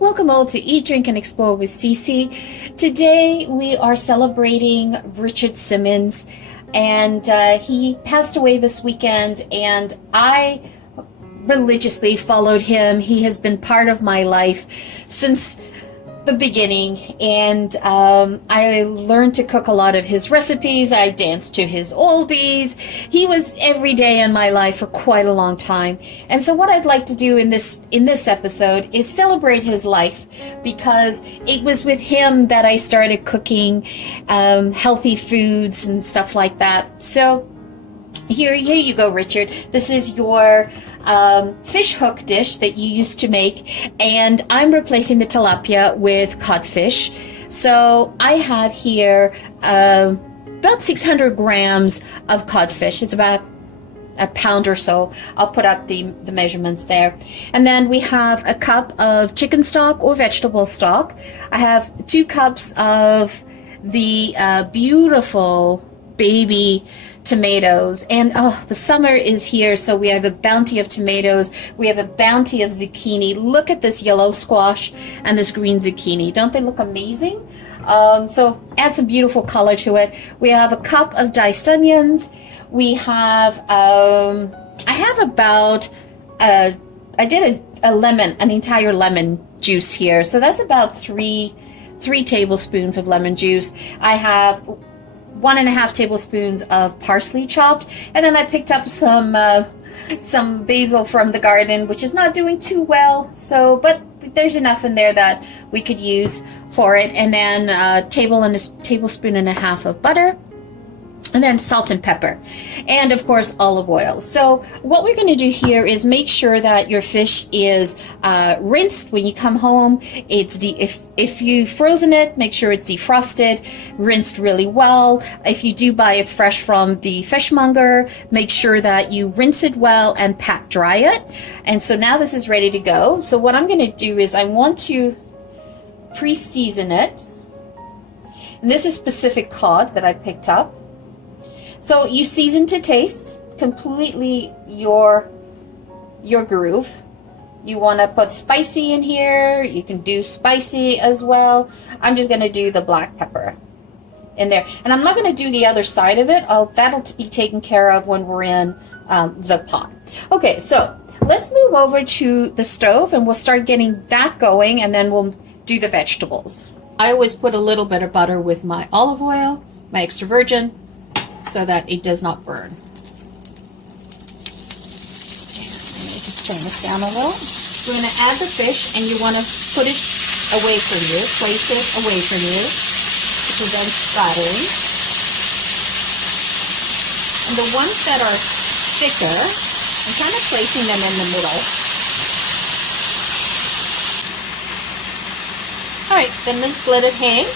Welcome all to Eat, Drink, and Explore with Cece. Today we are celebrating Richard Simmons, and he passed away this weekend, and I religiously followed him. He has been part of my life since the beginning, and I learned to cook a lot of his recipes. I danced to his oldies. He was every day in my life for quite a long time. And so what I'd like to do in this episode is celebrate his life, because it was with him that I started cooking healthy foods and stuff like that. So here you go, Richard. This is your fish hook dish that you used to make, and I'm replacing the tilapia with cod fish. So I have here about 600 grams of cod fish. It's about a pound or so. I'll put up the measurements there. And then we have a cup of chicken stock or vegetable stock. I have 2 cups of the beautiful baby tomatoes, and the summer is here, so we have a bounty of tomatoes, we have a bounty of zucchini. Look at this yellow squash and this green zucchini. Don't they look amazing? So add some beautiful color to it. We have a cup of diced onions. We have I have about I did a lemon, an entire lemon juice here, so that's about three tablespoons of lemon juice. I have 1.5 tablespoons of parsley chopped, and then I picked up some basil from the garden, which is not doing too well, so but there's enough in there that we could use for it. And then a tablespoon and a half of butter, and then salt and pepper, and of course olive oil. So what we're going to do here is make sure that your fish is rinsed when you come home. If you've frozen it, make sure it's defrosted, rinsed really well. If you do buy it fresh from the fishmonger, make sure that you rinse it well and pat dry it. And so now this is ready to go. So what I'm going to do is I want to pre-season it, and this is Pacific cod that I picked up. So you season to taste, completely your groove. You want to put spicy in here, you can do spicy as well. I'm just going to do the black pepper in there. And I'm not going to do the other side of it. That'll be taken care of when we're in the pot. Okay, so let's move over to the stove, and we'll start getting that going, and then we'll do the vegetables. I always put a little bit of butter with my olive oil, my extra virgin, so that it does not burn. Let me just turn this down a little. We're going to add the fish, and you want to put it away from you, place it away from you to prevent splattering. And the ones that are thicker, I'm kind of placing them in the middle. Alright, then just let it hang,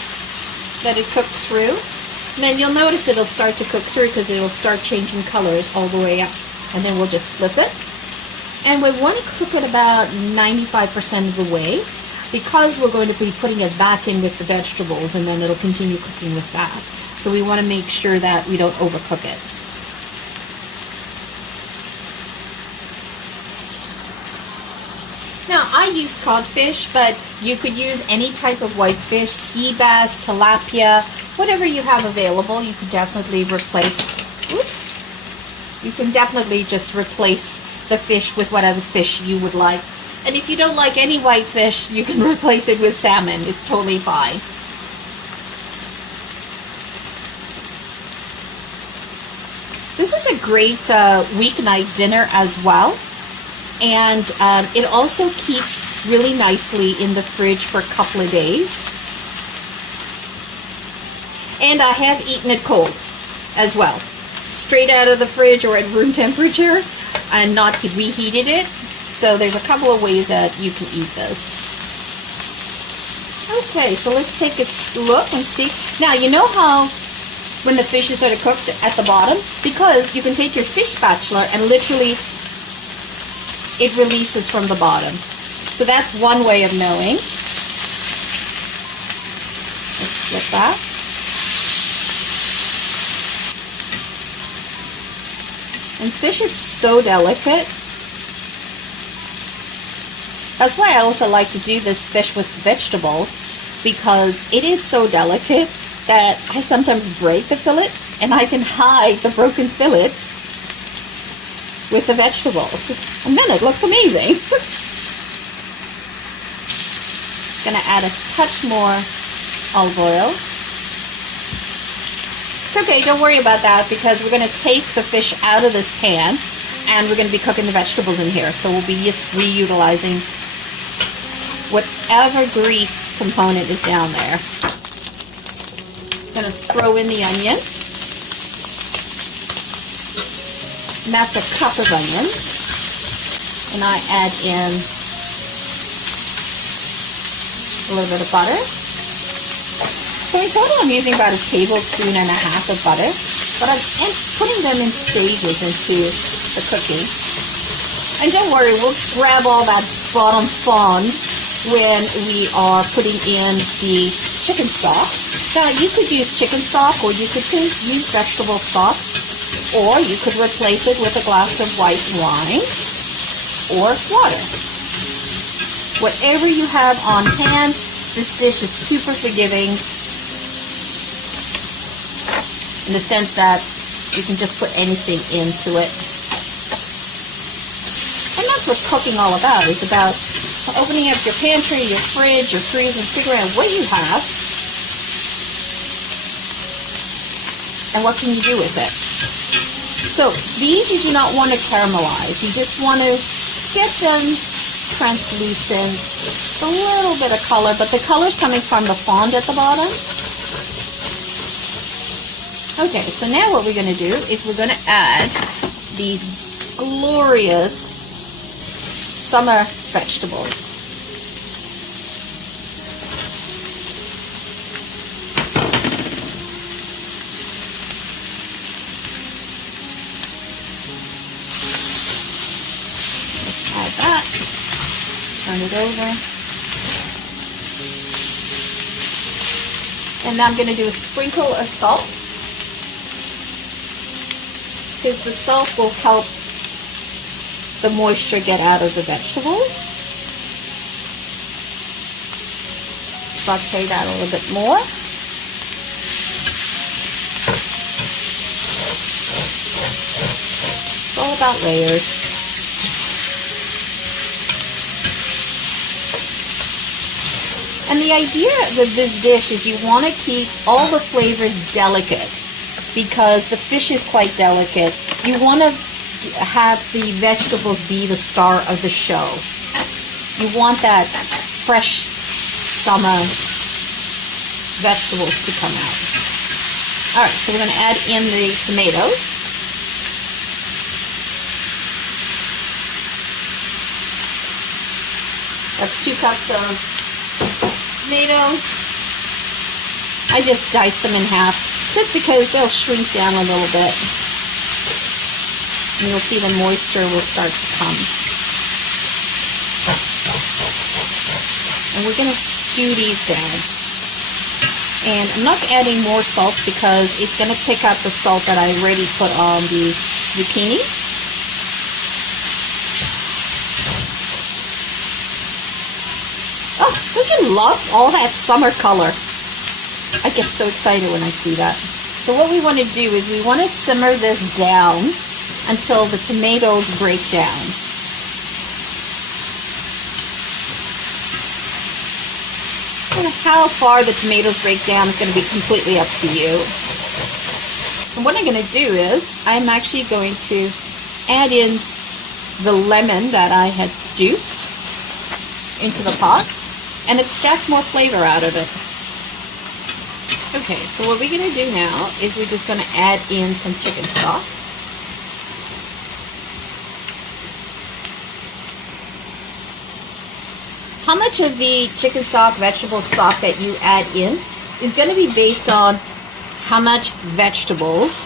let it cook through. And then you'll notice it'll start to cook through because it'll start changing colors all the way up. And then we'll just flip it. And we want to cook it about 95% of the way, because we're going to be putting it back in with the vegetables, and then it'll continue cooking with that. So we want to make sure that we don't overcook it. Now, I used codfish, but you could use any type of white fish, sea bass, tilapia, whatever you have available. You can definitely you can definitely just replace the fish with whatever fish you would like. And if you don't like any white fish, you can replace it with salmon. It's totally fine. This is a great weeknight dinner as well. And it also keeps really nicely in the fridge for a couple of days. And I have eaten it cold as well, straight out of the fridge or at room temperature, and not reheated it. So there's a couple of ways that you can eat this. Okay, so let's take a look and see. Now, you know how when the fish is sort of cooked at the bottom? Because you can take your fish spatula and literally it releases from the bottom. So that's one way of knowing. Let's flip that. And fish is so delicate. That's why I also like to do this fish with vegetables, because it is so delicate that I sometimes break the fillets, and I can hide the broken fillets with the vegetables, and then it looks amazing. Gonna add a touch more olive oil. It's okay, don't worry about that, because we're gonna take the fish out of this pan and we're gonna be cooking the vegetables in here, so we'll be just reutilizing whatever grease component is down there. Gonna throw in the onion. And that's a cup of onions. And I add in a little bit of butter. So in total I'm using about 1.5 tablespoons of butter, but I'm putting them in stages into the cooking. And don't worry, we'll grab all that bottom fond when we are putting in the chicken stock. Now you could use chicken stock, or you could use vegetable stock, or you could replace it with a glass of white wine or water. Whatever you have on hand, this dish is super forgiving in the sense that you can just put anything into it. And that's what cooking all about. It's about opening up your pantry, your fridge, your freezer, and figuring out what you have and what can you do with it. So these you do not want to caramelize. You just want to get them translucent, a little bit of color, but the color's coming from the fond at the bottom. Okay, so now what we're going to do is we're going to add these glorious summer vegetables. Add that, turn it over, and now I'm going to do a sprinkle of salt, because the salt will help the moisture get out of the vegetables. Saute that a little bit more. It's all about layers. And the idea of this dish is you want to keep all the flavors delicate, because the fish is quite delicate. You want to have the vegetables be the star of the show. You want that fresh summer vegetables to come out. Alright, so we're going to add in the tomatoes. That's 2 cups of tomatoes. I just dice them in half, just because they'll shrink down a little bit. And you'll see the moisture will start to come. And we're going to stew these down. And I'm not adding more salt because it's going to pick up the salt that I already put on the zucchini. Oh, don't you love all that summer color? I get so excited when I see that. So what we want to do is we want to simmer this down until the tomatoes break down. And how far the tomatoes break down is going to be completely up to you. And what I'm going to do is I'm actually going to add in the lemon that I had juiced into the pot and extract more flavor out of it. Okay, so what we're going to do now is we're just going to add in some chicken stock. How much of the chicken stock, vegetable stock that you add in is going to be based on how much vegetables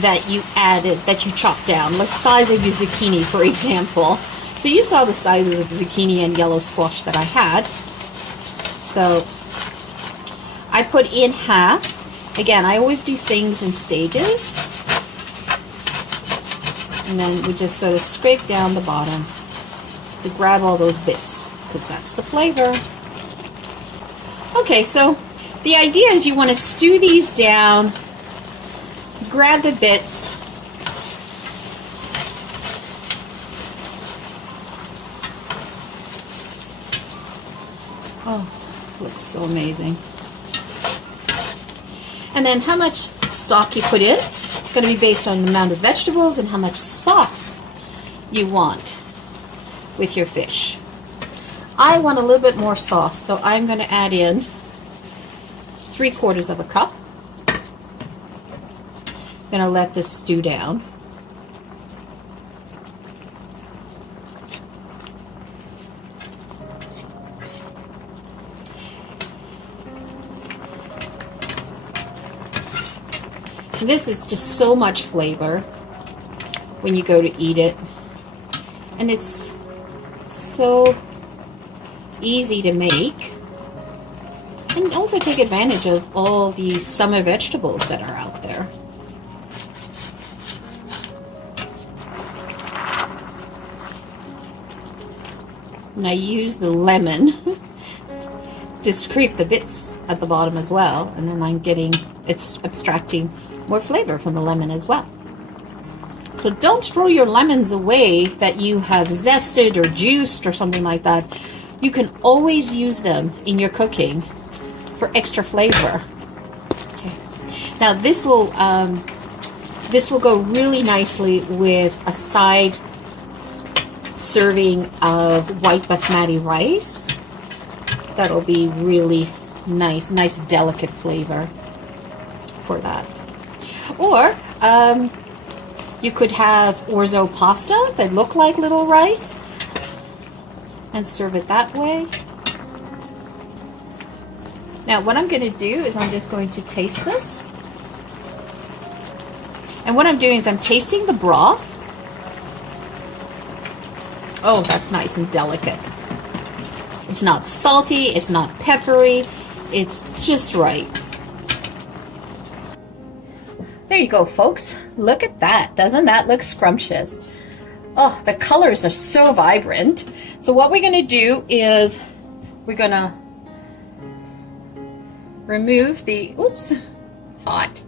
that you added, that you chopped down. The size of your zucchini, for example. So you saw the sizes of zucchini and yellow squash that I had. So I put in half. Again, I always do things in stages. And then we just sort of scrape down the bottom. to grab all those bits, because that's the flavor. Okay, so the idea is you want to stew these down, grab the bits, oh, looks so amazing. And then how much stock you put in, it's going to be based on the amount of vegetables and how much sauce you want with your fish. I want a little bit more sauce, so I'm going to add in 3/4 of a cup. I'm going to let this stew down. This is just so much flavor when you go to eat it, and it's so easy to make, and also take advantage of all the summer vegetables that are out there. And I use the lemon to scrape the bits at the bottom as well, and then it's abstracting more flavor from the lemon as well. So don't throw your lemons away that you have zested or juiced or something like that. You can always use them in your cooking for extra flavor. Okay. Now this will go really nicely with a side serving of white basmati rice. That'll be really nice delicate flavor for that. Or you could have orzo pasta that look like little rice and serve it that way. Now what I'm going to do is I'm just going to taste this. And what I'm doing is I'm tasting the broth. Oh, that's nice and delicate. It's not salty, it's not peppery, it's just right. There you go, folks. Look at that. Doesn't that look scrumptious? Oh, the colors are so vibrant. So what we're going to do is we're going to remove the, oops, hot,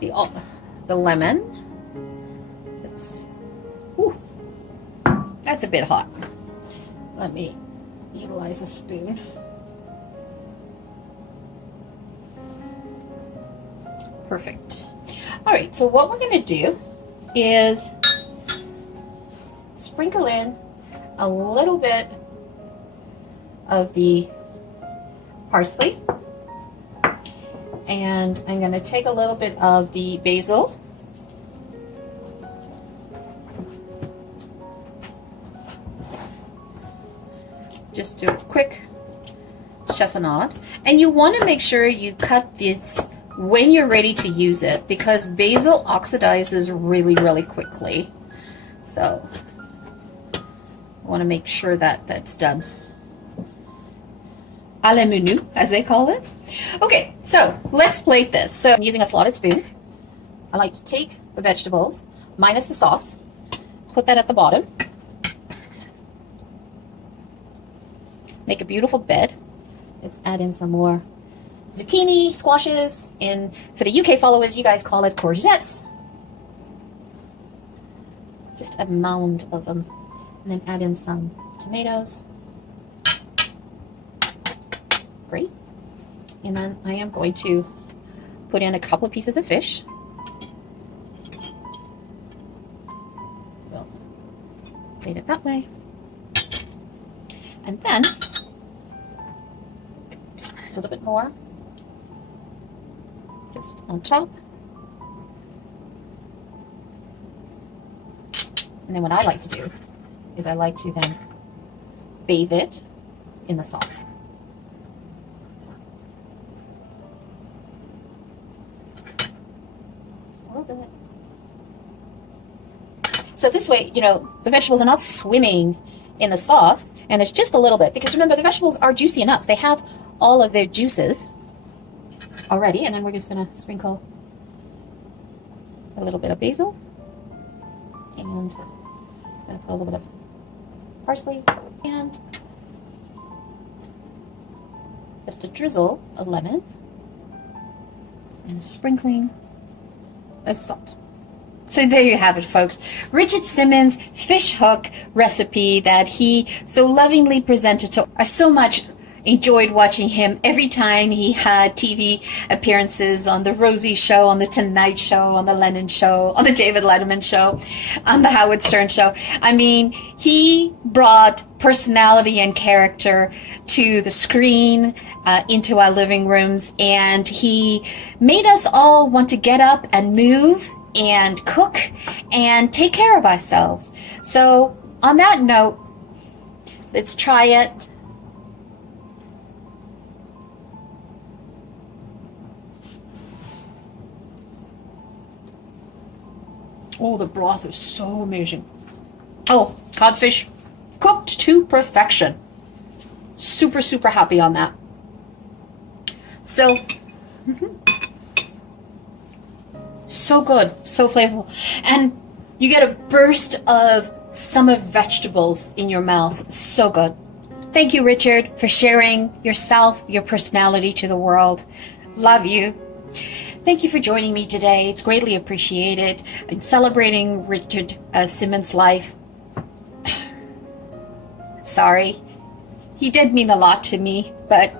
the lemon. That's a bit hot. Let me utilize a spoon. Perfect. All right, so what we're going to do is sprinkle in a little bit of the parsley, and I'm going to take a little bit of the basil, just do a quick chiffonade. And you want to make sure you cut this when you're ready to use it, because basil oxidizes really quickly. So I want to make sure that that's done à la menu, as they call it. Okay, so let's plate this. So I'm using a slotted spoon. I like to take the vegetables minus the sauce, put that at the bottom, make a beautiful bed. Let's add in some more zucchini, squashes, and for the UK followers, you guys call it courgettes. Just a mound of them. And then add in some tomatoes. Great. And then I am going to put in a couple of pieces of fish. We'll plate it that way. And then a little bit more just on top. And then what I like to do is I like to then bathe it in the sauce. Just a little bit. So this way, you know, the vegetables are not swimming in the sauce, and there's just a little bit, because remember, the vegetables are juicy enough. They have all of their juices already, and then we're just going to sprinkle a little bit of basil, and I'm going to put a little bit of parsley, and just a drizzle of lemon and a sprinkling of salt. So there you have it, folks. Richard Simmons' fish hook recipe that he so lovingly presented to us. I so much enjoyed watching him every time he had TV appearances on The Rosie Show, on The Tonight Show, on The Lennon Show, on The David Letterman Show, on The Howard Stern Show. I mean, he brought personality and character to the screen, into our living rooms, and he made us all want to get up and move and cook and take care of ourselves. So on that note, let's try it. Oh, the broth is so amazing. Oh, codfish cooked to perfection. Super, super happy on that. So, so good, so flavorful. And you get a burst of summer vegetables in your mouth. So good. Thank you, Richard, for sharing yourself, your personality to the world. Love you. Thank you for joining me today. It's greatly appreciated in celebrating Richard Simmons' life. Sorry. He did mean a lot to me, but...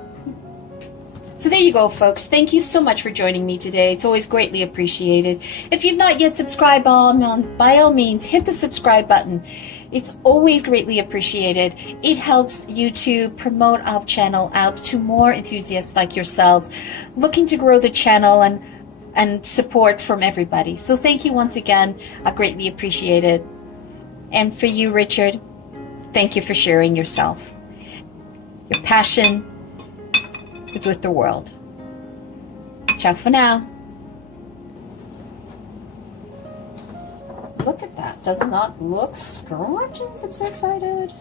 So there you go, folks. Thank you so much for joining me today. It's always greatly appreciated. If you've not yet subscribed, by all means, hit the subscribe button. It's always greatly appreciated. It helps you to promote our channel out to more enthusiasts like yourselves, looking to grow the channel and support from everybody. So thank you once again. I greatly appreciate it. And for you, Richard, thank you for sharing yourself. Your passion with the world. Ciao for now. Look at that. Does not look scrumptious. I'm so excited.